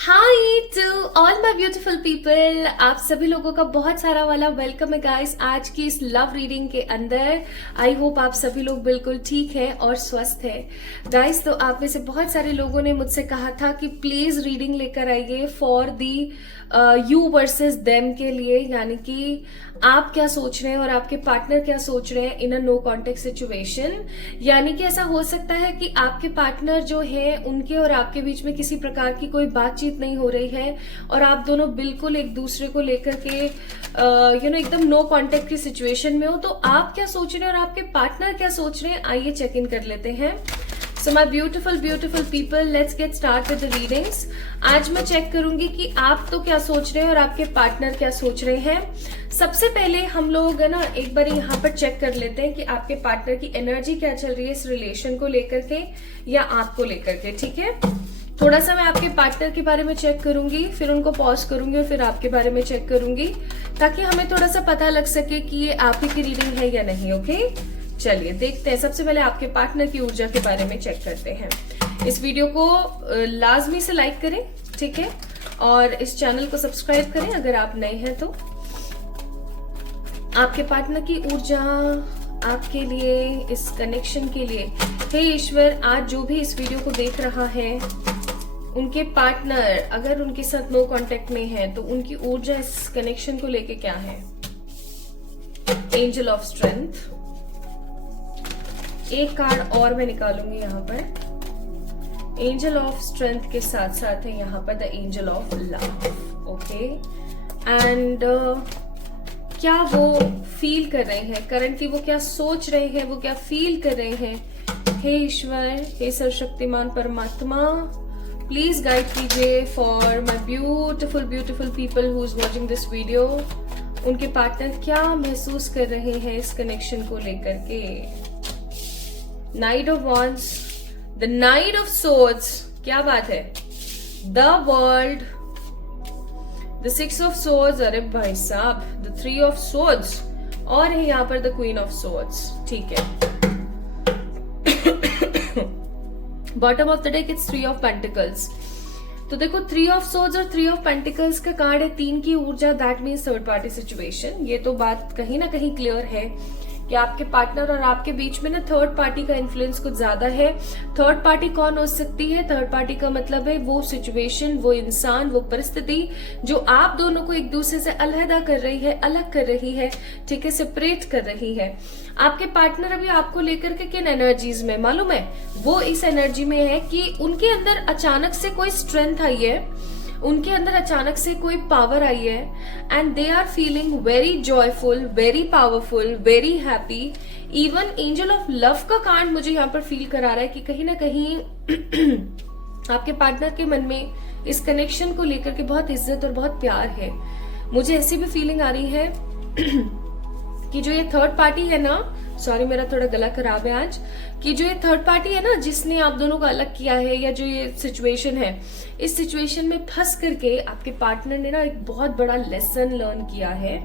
Hi to all my beautiful people. आप सभी लोगों का बहुत सारा वाला वेलकम है गाइस आज की इस लव रीडिंग के अंदर। आई होप आप सभी लोग बिल्कुल ठीक हैं और स्वस्थ हैं गाइस। तो आप में से बहुत सारे लोगों ने मुझसे कहा था कि प्लीज रीडिंग लेकर आइए for the you versus them के लिए, यानी कि आप क्या सोच रहे हैं और आपके पार्टनर क्या सोच रहे हैं इन अ नो कॉन्टेक्ट सिचुएशन। यानी कि ऐसा हो सकता है कि आपके पार्टनर जो है उनके और आपके बीच में किसी प्रकार की कोई बातचीत नहीं हो रही है और आप दोनों बिल्कुल एक दूसरे को लेकर के एकदम नो कॉन्टेक्ट की सिचुएशन में हो। तो आप क्या सोच रहे हैं और आपके पार्टनर क्या सोच रहे हैं, आइए चेक इन कर लेते हैं। So my beautiful beautiful people, let's get start with the readings. आज मैं चेक करूंगी कि आप तो क्या सोच रहे हैं और आपके पार्टनर क्या सोच रहे हैं। सबसे पहले हम लोग है ना एक बार यहाँ पर चेक कर लेते हैं कि आपके पार्टनर की एनर्जी क्या चल रही है इस रिलेशन को लेकर के या आपको लेकर के। ठीक है, थोड़ा सा मैं आपके पार्टनर के बारे में चेक करूंगी, फिर उनको पॉज करूंगी और फिर आपके बारे में चेक करूंगी, ताकि हमें थोड़ा सा पता लग सके कि ये आप ही की रीडिंग है या नहीं। ओके, चलिए देखते हैं। सबसे पहले आपके पार्टनर की ऊर्जा के बारे में चेक करते हैं। इस वीडियो को लाजमी से लाइक करें, ठीक है, और इस चैनल को सब्सक्राइब करें अगर आप नए हैं तो। आपके पार्टनर की ऊर्जा आपके लिए, इस कनेक्शन के लिए। हे ईश्वर, आज जो भी इस वीडियो को देख रहा है, उनके पार्टनर अगर उनके साथ नो कांटेक्ट में है तो उनकी ऊर्जा इस कनेक्शन को लेके क्या है। एंजल ऑफ स्ट्रेंथ, एक कार्ड और मैं निकालूंगी यहाँ पर। एंजल ऑफ स्ट्रेंथ के साथ साथ है यहाँ पर the angel of love. Okay, and क्या वो फील कर रहे हैं करंटली, वो क्या सोच रहे हैं, वो क्या फील कर रहे हैं। हे ईश्वर, हे सर्वशक्तिमान परमात्मा, प्लीज गाइड कीजिए for my beautiful beautiful people who is watching this video. उनके पार्टनर क्या महसूस कर रहे हैं इस कनेक्शन को लेकर के। Night of wands, the night of swords, क्या बात है, the world, the six of swords, अरे भाई साहब, द थ्री ऑफ सोर्ड्स, और है यहाँ पर द क्वीन ऑफ सोर्ड्स। ठीक है, bottom of the deck it's three of pentacles. तो देखो, थ्री ऑफ सोर्ड्स और थ्री ऑफ पेंटिकल्स का कार्ड है, तीन की ऊर्जा, that means third party situation. ये तो बात कहीं ना कहीं क्लियर है कि आपके पार्टनर और आपके बीच में ना थर्ड पार्टी का इन्फ्लुएंस कुछ ज्यादा है। थर्ड पार्टी कौन हो सकती है? थर्ड पार्टी का मतलब है वो सिचुएशन, वो इंसान, वो परिस्थिति जो आप दोनों को एक दूसरे से अलहदा कर रही है, अलग कर रही है, ठीक है, सेपरेट कर रही है। आपके पार्टनर अभी आपको लेकर के किन एनर्जीज में मालूम है? वो इस एनर्जी में है कि उनके अंदर अचानक से कोई स्ट्रेंथ आई है, उनके अंदर अचानक से कोई पावर आई है, and they are feeling very joyful, very powerful, very happy. Even angel of love का कार्ड मुझे यहाँ पर फील करा रहा है कि कहीं ना कहीं आपके पार्टनर के मन में इस कनेक्शन को लेकर के बहुत इज्जत और बहुत प्यार है। मुझे ऐसी भी फीलिंग आ रही है कि जो ये थर्ड पार्टी है ना, सॉरी मेरा थोड़ा गला खराब है आज, कि जो ये थर्ड पार्टी है ना जिसने आप दोनों को अलग किया है, या जो ये सिचुएशन है, इस सिचुएशन में फंस करके आपके पार्टनर ने ना एक बहुत बड़ा लेसन लर्न किया है।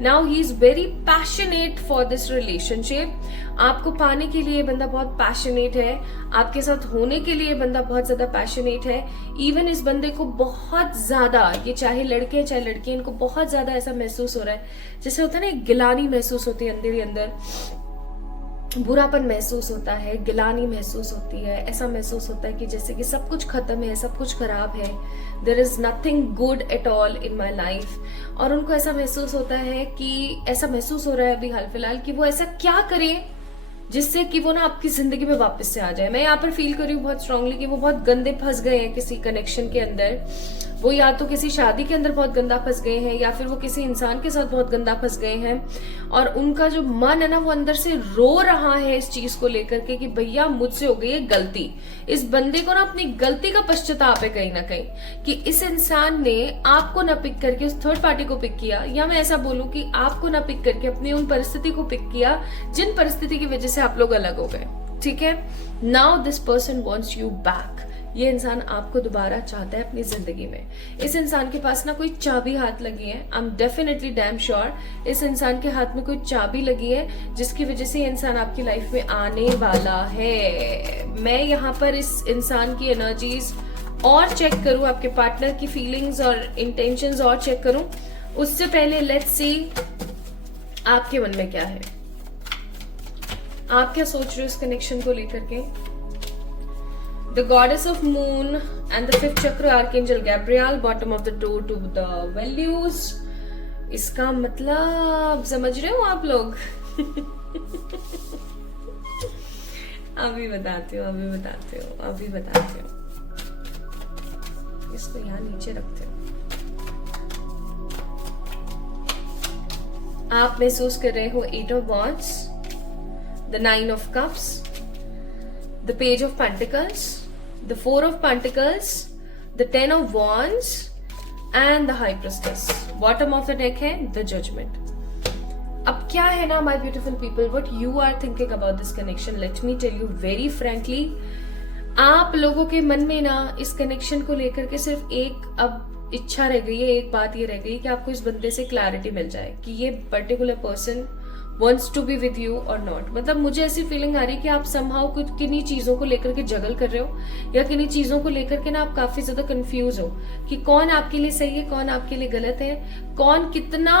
Now he is very passionate for this relationship. आपको पाने के लिए बंदा बहुत पैशनेट है, आपके साथ होने के लिए बंदा बहुत ज्यादा पैशनेट है। इवन इस बंदे को बहुत ज्यादा, ये चाहे लड़के हैं चाहे लड़की, इनको बहुत ज्यादा ऐसा महसूस हो रहा है, जैसे होता है ना एक गिलानी महसूस होती है अंदर ही अंदर, बुरापन महसूस होता है, गिलानी महसूस होती है। ऐसा महसूस होता है कि जैसे कि सब कुछ खत्म है, सब कुछ खराब है, there is nothing good at all in my life. और उनको ऐसा महसूस होता है कि ऐसा महसूस हो रहा है अभी हाल फिलहाल कि वो ऐसा क्या करें जिससे कि वो ना आपकी जिंदगी में वापस से आ जाए। मैं यहाँ पर फील कर रही हूँ बहुत स्ट्रांगली कि वो बहुत गंदे फंस गए हैं किसी कनेक्शन के अंदर। वो या तो किसी शादी के अंदर बहुत गंदा फंस गए हैं, या फिर वो किसी इंसान के साथ बहुत गंदा फंस गए हैं, और उनका जो मन है ना वो अंदर से रो रहा है इस चीज को लेकर के कि भैया मुझसे हो गई है गलती। इस बंदे को ना अपनी गलती का पश्चाताप है कहीं ना कहीं कि इस इंसान ने आपको ना पिक करके उस थर्ड पार्टी को पिक किया, या मैं ऐसा बोलूं कि आपको ना पिक करके अपनी उन परिस्थिति को पिक किया जिन परिस्थिति की वजह से आप लोग अलग हो गए। ठीक है, now this person wants you back. ये इंसान आपको दोबारा चाहता है अपनी जिंदगी में। इस इंसान के पास ना कोई चाबी हाथ लगी है, I am definitely damn sure इस इंसान के हाथ में कोई चाबी लगी है जिसकी वजह से ये इंसान आपकी लाइफ में आने वाला है। मैं यहाँ पर इस इंसान की एनर्जीज और चेक करूं, आपके पार्टनर की फीलिंग्स और इंटेंशंस और चेक करूं, उससे पहले लेट्स सी आपके मन में क्या है, आप क्या सोच रहे हो इस कनेक्शन को लेकर के। The goddess of moon and the fifth chakra archangel Gabriel, bottom of the door to the values. इसका मतलब समझ रहे हो आप लोग? अभी बताते हो, अभी बताते हो, अभी बताते हो। इसको यहाँ नीचे रखते हो। आप महसूस कर रहे हो 8 of Wands, the 9 of Cups, the Page of Pentacles, the 4 of Pentacles, the 10 of Wands and the High Priestess. Bottom of the deck है the Judgment. अब क्या है ना my beautiful people, what you are thinking about this connection, let me tell you very frankly, आप लोगों के मन में ना इस कनेक्शन को लेकर के सिर्फ एक अब इच्छा रह गई है, एक बात ये रह गई कि आपको इस बंदे से क्लैरिटी मिल जाए कि ये particular person wants to be with you और नॉट। मतलब मुझे ऐसी फीलिंग आ रही है कि आप समहाउ कुछ किन्हीं चीजों को लेकर के जगल कर रहे हो, या किन्हीं चीजों को लेकर के ना आप काफी ज्यादा कंफ्यूज हो कि कौन आपके लिए सही है, कौन आपके लिए गलत है, कौन कितना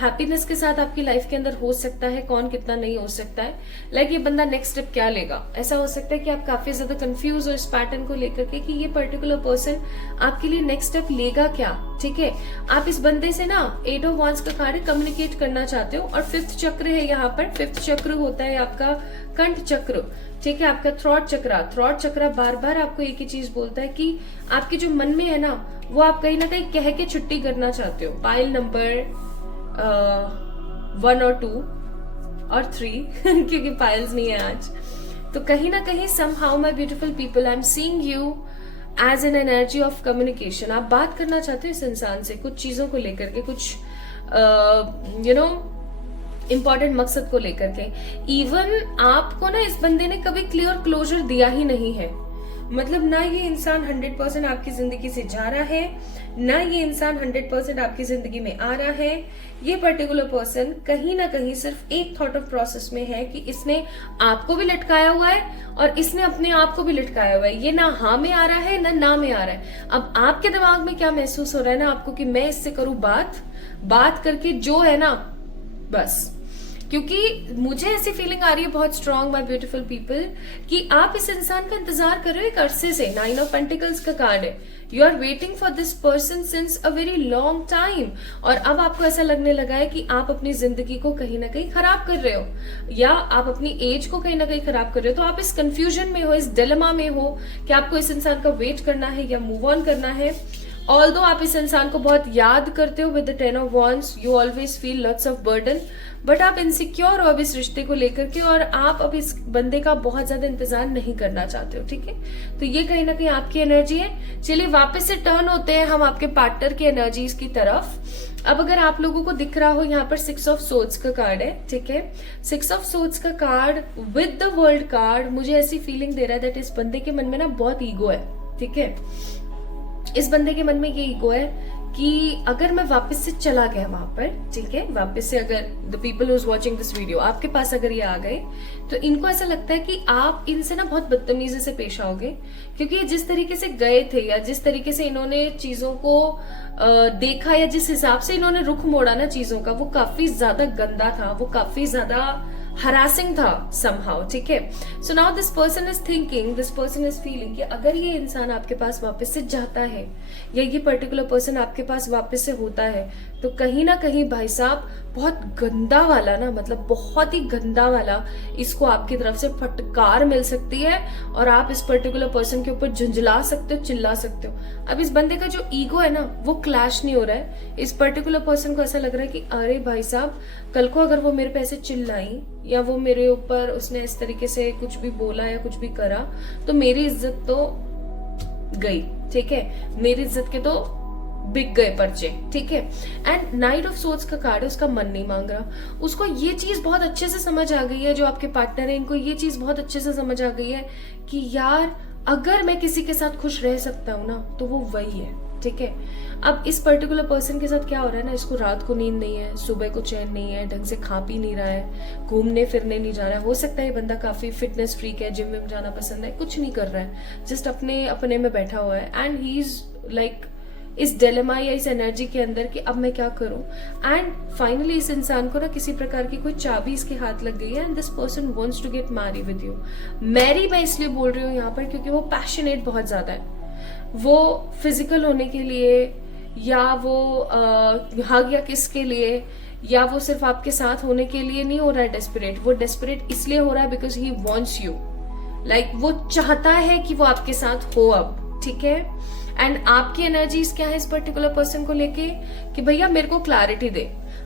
हैप्पीनेस के साथ आपकी लाइफ के अंदर हो सकता है, कौन कितना नहीं हो सकता है। लाइक ये बंदा नेक्स्ट स्टेप क्या लेगा, ऐसा हो सकता है कि आप काफी ज्यादा कंफ्यूज हो इस पैटर्न को लेकर के कि ये पर्टिकुलर पर्सन आपके लिए नेक्स्ट स्टेप लेगा क्या। ठीक है, आप इस बंदे से ना 8 of Wands का कार्ड है, कम्युनिकेट करना चाहते हो। और 5th चक्र है यहाँ पर, 5th चक्र होता है आपका कंठ चक्र। ठीक है, आपका थ्रॉट चक्र, थ्रॉट चक्र बार बार आपको एक ही चीज बोलता है कि आपके जो मन में है ना वो आप कहीं ना कहीं कह के छुट्टी करना चाहते हो। पाइल नंबर 1 और 2 और 3 क्योंकि पाइल्स नहीं है आज। तो कहीं ना कहीं somehow my beautiful people, I'm seeing you as an energy of communication। आप बात करना चाहते हो इस इंसान से कुछ चीजों को लेकर के, कुछ इंपॉर्टेंट मकसद को लेकर के। इवन आपको ना इस बंदे ने कभी क्लियर क्लोजर दिया ही नहीं है। मतलब ना ये इंसान 100% आपकी जिंदगी से जा रहा है, ना ये इंसान 100% आपकी जिंदगी में आ रहा है। ये पर्टिकुलर पर्सन कहीं ना कहीं सिर्फ एक थॉट ऑफ प्रोसेस में है कि इसने आपको भी लटकाया हुआ है और इसने अपने आप को भी लटकाया हुआ है। ये ना हाँ में आ रहा है ना में आ रहा है। अब आपके दिमाग में क्या महसूस हो रहा है ना आपको कि मैं इससे करूं बात करके जो है ना बस। क्योंकि मुझे ऐसी फीलिंग आ रही है बहुत स्ट्रॉन्ग माय ब्यूटीफुल पीपल कि आप इस इंसान का इंतजार कर रहे हो एक अरसे से। 9 of Pentacles का कार्ड है, you are waiting for this person since a very long time. और अब आपको ऐसा लगने लगा है कि आप अपनी जिंदगी को कहीं ना कहीं खराब कर रहे हो, या आप अपनी एज को कहीं ना कहीं खराब कर रहे हो। तो आप इस कंफ्यूजन में हो, इस डिलेमा में हो कि आपको इस इंसान का वेट करना है या मूव ऑन करना है। ऑल्दो आप इस इंसान को बहुत याद करते हो with the 10 of Wands, you always feel lots of burden, but आप इनसिक्योर हो अब इस रिश्ते को लेकर के और आप अब इस बंदे का बहुत ज्यादा इंतजार नहीं करना चाहते हो। ठीक है, तो ये कहीं ना कहीं आपकी एनर्जी है। चलिए वापस से टर्न होते हैं हम आपके पार्टनर की एनर्जीज की तरफ। अब अगर आप लोगों को दिख रहा हो यहाँ पर 6 of Swords का कार्ड है। ठीक है, 6 of Swords का card with the world card मुझे ऐसी फीलिंग दे रहा है दैट इस बंदे के मन में ना बहुत ईगो है। ठीक है, इस बंदे के मन में ये ईगो है कि अगर मैं वापस से चला गया वहां पर, ठीक है, वापस से अगर the people who is watching this video आपके पास अगर ये आ गए तो इनको ऐसा लगता है कि आप इनसे ना बहुत बदतमीजी से पेश आओगे। क्योंकि ये जिस तरीके से गए थे या जिस तरीके से इन्होंने चीजों को देखा या जिस हिसाब से इन्होंने रुख मोड़ा ना चीजों का, वो काफी ज्यादा गंदा था, वो काफी ज्यादा हरासिंग था somehow। ठीक है, so now this person is thinking, this person is feeling कि अगर ये इंसान आपके पास वापस से जाता है या ये पर्टिकुलर पर्सन आपके पास वापस से होता है तो कहीं ना कहीं भाई साहब बहुत गंदा वाला ना, मतलब बहुत ही गंदा वाला इसको आपकी तरफ से फटकार मिल सकती है और आप इस पर्टिकुलर पर्सन के ऊपर झुंझला सकते हो, चिल्ला सकते हो। अब इस बंदे का जो ईगो है ना वो क्लैश नहीं हो रहा है। इस पर्टिकुलर पर्सन को ऐसा लग रहा है कि अरे भाई साहब कल को अगर वो मेरे पे ऐसे चिल्लाई या वो मेरे ऊपर उसने इस तरीके से कुछ भी बोला या कुछ भी करा तो मेरी इज्जत तो गई। ठीक है, मेरी इज्जत के तो बिक गए पर्चे। ठीक है, एंड 9 of Swords का कार्ड है, उसका मन नहीं मांग रहा। उसको ये चीज बहुत अच्छे से समझ आ गई है, जो आपके पार्टनर है इनको ये चीज बहुत अच्छे से समझ आ गई है कि यार अगर मैं किसी के साथ खुश रह सकता हूं ना तो वो वही है। ठीक है। अब इस पर्टिकुलर पर्सन के साथ क्या हो रहा है ना, इसको रात को नींद नहीं है, सुबह को चैन नहीं है, ढंग से खा पी नहीं रहा है, घूमने फिरने नहीं जा रहा है। हो सकता है ये बंदा काफी फिटनेस फ्रीक है, जिम में जाना पसंद है, कुछ नहीं कर रहा है, जस्ट अपने अपने में बैठा हुआ है। एंड ही इज लाइक इस डिलेमा या इस एनर्जी के अंदर कि अब मैं क्या करूं। एंड फाइनली इस इंसान को ना किसी प्रकार की कोई चाबी इसके हाथ लग गई है and this person wants to get marry with you. Marry मैं इसलिए बोल रही हूँ यहाँ पर क्योंकि वो पैशनेट बहुत ज्यादा है। वो फिजिकल होने के लिए या वो हग या किस के लिए या वो सिर्फ आपके साथ होने के लिए नहीं हो रहा है डेस्परेट। वो डेस्परेट इसलिए हो रहा है because he wants you, like वो चाहता है कि वो आपके साथ हो अब, ठीक है। एंड आपकी एनर्जीज क्या है इस पर्टिकुलर पर्सन को लेके कि भैया मेरे को क्लैरिटी दे।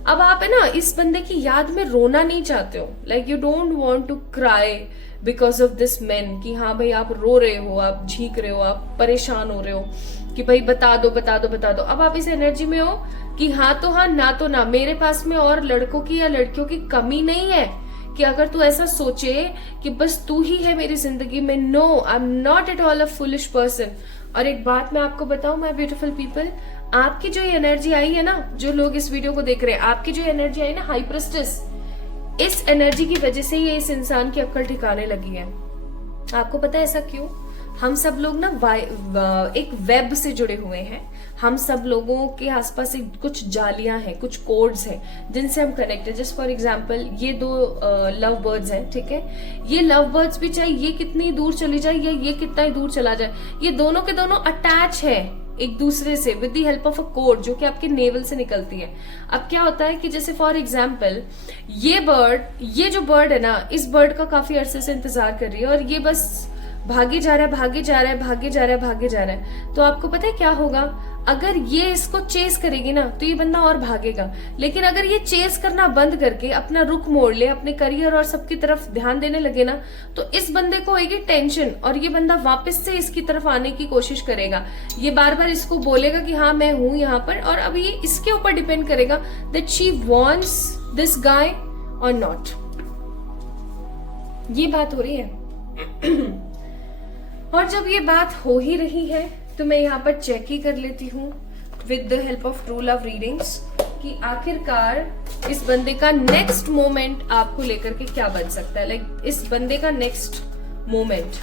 अब आप है ना इस बंदे की याद में रोना नहीं चाहते हो, like you don't want to cry because of this man, कि हाँ भाई आप रो रहे हो, आप झीक रहे हो, आप परेशान हो रहे हो कि भाई बता दो बता दो बता दो। अब आप इस एनर्जी में हो कि हाँ तो हाँ ना तो ना, मेरे पास में और लड़कों की या लड़कियों की कमी नहीं है कि अगर तू ऐसा सोचे कि बस तू ही है मेरी जिंदगी में। No, I am not at all a foolish person. और एक बात मैं आपको बताऊं माय ब्यूटीफुल पीपल, आपकी जो एनर्जी आई है ना, जो लोग इस वीडियो को देख रहे हैं, आपकी जो एनर्जी आई ना हाई प्रिस्टेस, इस एनर्जी की वजह से ही इस इंसान की अक्ल ठिकाने लगी है। आपको पता है ऐसा क्यों? हम सब लोग ना एक वेब से जुड़े हुए हैं। हम सब लोगों के आसपास एक कुछ जालियां हैं, कुछ कोड्स हैं जिनसे हम कनेक्ट है। जस्ट फॉर एग्जांपल ये दो लव बर्ड्स हैं, ठीक है। ये लव बर्ड्स भी चाहे ये कितनी दूर चली जाए या ये कितना ही दूर चला जाए, ये दोनों के दोनों अटैच है एक दूसरे से with the help of a code जो कि आपके नेवल से निकलती है। अब क्या होता है कि जैसे फॉर एग्जांपल ये जो बर्ड है ना, इस बर्ड का काफी अरसे से इंतजार कर रही है और ये बस भागे जा रहा है भागे जा रहा है भागे जा रहा है भागे जा रहा है। तो आपको पता है क्या होगा, अगर ये इसको चेस करेगी ना तो ये बंदा और भागेगा। लेकिन अगर ये चेस करना बंद करके अपना रुख मोड़ ले, अपने करियर और सबकी तरफ ध्यान देने लगे ना, तो इस बंदे को होगी टेंशन और ये बंदा वापस से इसकी तरफ आने की कोशिश करेगा। ये बार बार इसको बोलेगा कि हाँ मैं हूं यहाँ पर, और अब ये इसके ऊपर डिपेंड करेगा that she wants this guy और नॉट। ये बात हो रही है। और जब ये बात हो ही रही है तो मैं यहाँ पर चेक ही कर लेती हूँ with the help of true love readings कि आखिरकार इस बंदे का नेक्स्ट मोमेंट आपको लेकर के क्या बन सकता है। लाइक इस बंदे का नेक्स्ट मोमेंट,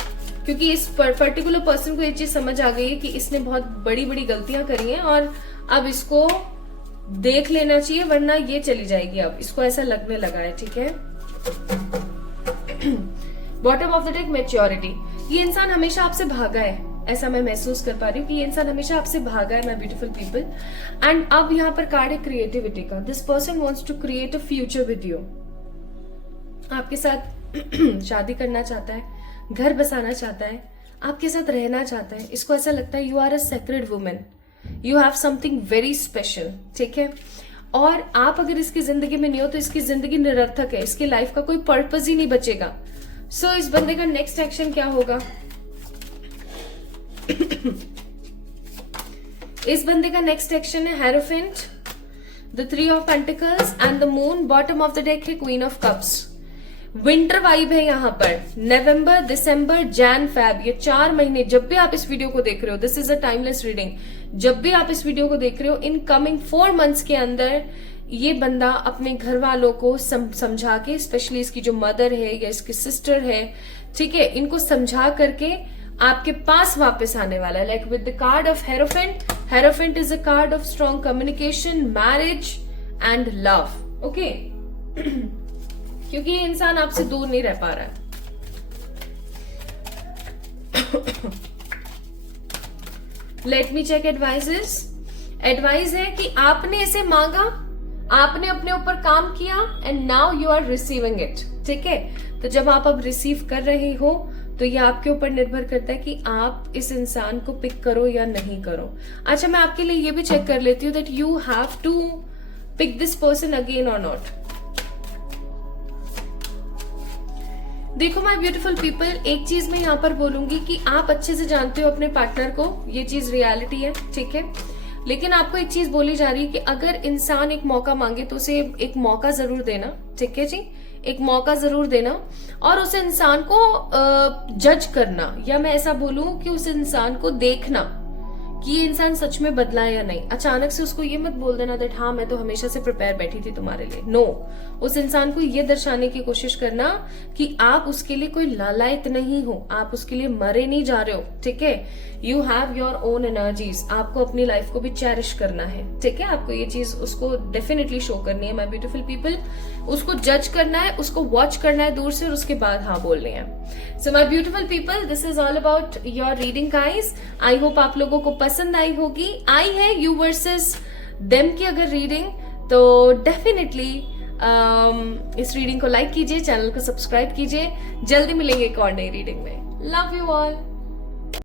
क्योंकि इस पर्टिकुलर पर्सन को ये चीज समझ आ गई है कि इसने बहुत बड़ी बड़ी गलतियां करी हैं और अब इसको देख लेना चाहिए वरना ये चली जाएगी। अब इसको ऐसा लगने लगा है, ठीक है। Bottom of the deck maturity. ये इंसान हमेशा आपसे भागा है, ऐसा मैं महसूस कर पा रही हूँ कि ये इंसान हमेशा आपसे भागा है माय ब्यूटीफुल पीपल। एंड अब यहाँ पर कार्ड है क्रिएटिविटी का। This person wants to create a future with you. आपके साथ शादी करना चाहता है, घर बसाना चाहता है, आपके साथ रहना चाहता है। इसको ऐसा लगता है you are a sacred women, you have something very special, ठीक है। और आप अगर इसकी जिंदगी में नहीं हो तो इसकी जिंदगी निरर्थक है, इसकी लाइफ का कोई पर्पस ही नहीं बचेगा। सो इस बंदे का नेक्स्ट एक्शन क्या होगा? इस बंदे का नेक्स्ट एक्शन है hierophant, the 3 of pentacles and the moon. Bottom of the deck है queen of cups. Winter vibe है यहाँ पर। नवंबर, दिसंबर, जैन, फेब, ये 4 महीने जब भी आप इस वीडियो को देख रहे हो, this is a timeless reading, जब भी आप इस वीडियो को देख रहे हो, इन कमिंग 4 मंथ्स के अंदर ये बंदा अपने घर वालों को समझा के, स्पेशली इसकी जो मदर है या इसकी सिस्टर है, ठीक है, इनको समझा करके आपके पास वापस आने वाला है। Like with the card of hierophant, hierophant is a card of strong communication, marriage and love, okay. क्योंकि ये इंसान आपसे दूर नहीं रह पा रहा है। Let me check advises. Advice है कि आपने इसे मांगा, आपने अपने ऊपर काम किया and now you are receiving it, ठीक है। तो जब आप अब रिसीव कर रहे हो तो ये आपके ऊपर निर्भर करता है कि आप इस इंसान को पिक करो या नहीं करो। अच्छा, मैं आपके लिए ये भी चेक कर लेती हूँ that you have to pick this person again और नॉट। देखो माय ब्यूटीफुल पीपल, एक चीज मैं यहाँ पर बोलूंगी कि आप अच्छे से जानते हो अपने पार्टनर को, ये चीज रियलिटी है, ठीक है। लेकिन आपको एक चीज बोली जा रही है कि अगर इंसान एक मौका मांगे तो उसे एक मौका जरूर देना, ठीक है जी, एक मौका जरूर देना। और उस इंसान को जज करना, या मैं ऐसा बोलूं कि उस इंसान को देखना कि ये इंसान सच में बदला है या नहीं। अचानक से उसको ये मत बोल देना दैट हाँ मैं तो हमेशा से प्रिपेयर बैठी थी तुम्हारे लिए। नो, उस इंसान को ये दर्शाने की कोशिश करना कि आप उसके लिए कोई लालायत नहीं हो, आप उसके लिए मरे नहीं जा रहे हो, ठीक है। You have your own energies, आपको अपनी लाइफ को भी चेरिश करना है, ठीक है। आपको ये चीज उसको डेफिनेटली शो करनी है माय ब्यूटीफुल पीपल। उसको जज करना है, उसको वॉच करना है दूर से और उसके बाद हाँ बोलने हैं। So my beautiful people, this is all about your reading guys. I hope आप लोगों को पसंद आई होगी। आई है यू वर्सेस देम की अगर रीडिंग, तो डेफिनेटली इस रीडिंग को लाइक कीजिए, चैनल को सब्सक्राइब कीजिए। जल्दी मिलेंगे एक और नई रीडिंग में। Love you all.